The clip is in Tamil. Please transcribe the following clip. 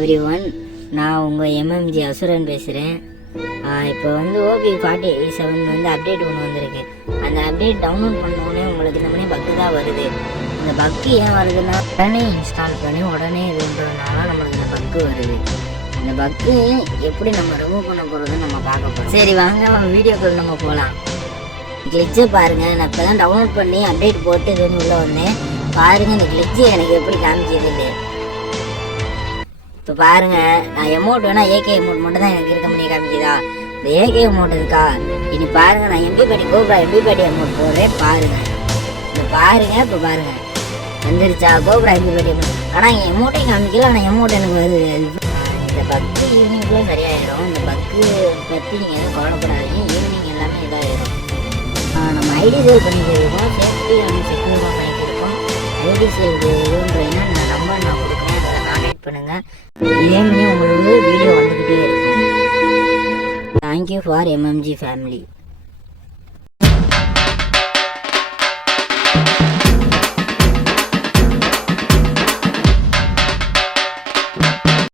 எவ்ரிஒன், நான் உங்கள் எம்எம்ஜி அசுரன் பேசுகிறேன். இப்போ வந்து OP47 அப்டேட் ஒன்று வந்திருக்கு. அந்த அப்டேட் டவுன்லோட் பண்ணோடனே உங்களுக்கு இந்த மாதிரி பக்கு தான் வருது. இந்த பக்கு ஏன் வருதுன்னா, உடனே இன்ஸ்டால் பண்ணி உடனே இதுன்றதுனால நம்மளுக்கு இந்த பக்கு வருது. இந்த பக்கு எப்படி நம்ம ரிமூவ் பண்ண போகிறதுன்னு நம்ம பார்க்க போகிறோம். சரி வாங்க வீடியோக்குள்ள நம்ம போகலாம். கிளிச்சை பாருங்கள். நான் இப்போ தான் டவுன்லோட் பண்ணி அப்டேட் போட்டு இது உள்ளே வந்தேன். பாருங்கள் இந்த கிளிச்சு எனக்கு எப்படி காமிக்கிது. இப்போ பாருங்கள், நான் எமௌண்ட் வேணால் ஏகே எமௌண்ட் மட்டும் தான் எனக்கு இருக்க முடியும் காமிக்குதா. இந்த ஏகே எமௌண்ட் இருக்கா. இனி பாருங்கள், நான் எம்பிபேடி கோப்ரா எம்பிபேடி அமௌண்ட் போடுறேன். பாருங்கள் இப்போ பாருங்கள், இப்போ பாருங்கள் வந்துருச்சா கோப்ரா எம்பிபேடி அமௌண்ட். ஆனால் என் எமௌண்ட்டையும் காமிக்கல, ஆனால் எமௌண்ட் எனக்கு வருது. இந்த பக்கு ஈவினிங்குள்ளே சரியாயிடும். இந்த பக்கு பற்றி நீங்கள் எதுவும் கவலைப்படாதீங்க. ஈவினிங் எல்லாமே இதாகிடும். நம்ம ஐடி சேவ் பண்ணிக்கிருக்கோம், சேஃப்டியாக செக்யூராக பண்ணிக்கிருக்கோம். ஐடி சேவ் இதுன்றீங்கன்னா நான் நம்பர் நான் கொடுக்குறேன், அதில் கான்டாக்ட் பண்ணுங்கள். இதே மாதிரி உங்களுக்கு வீடியோ வந்துக்கிட்டே இருக்கும். Thank you for MMG family.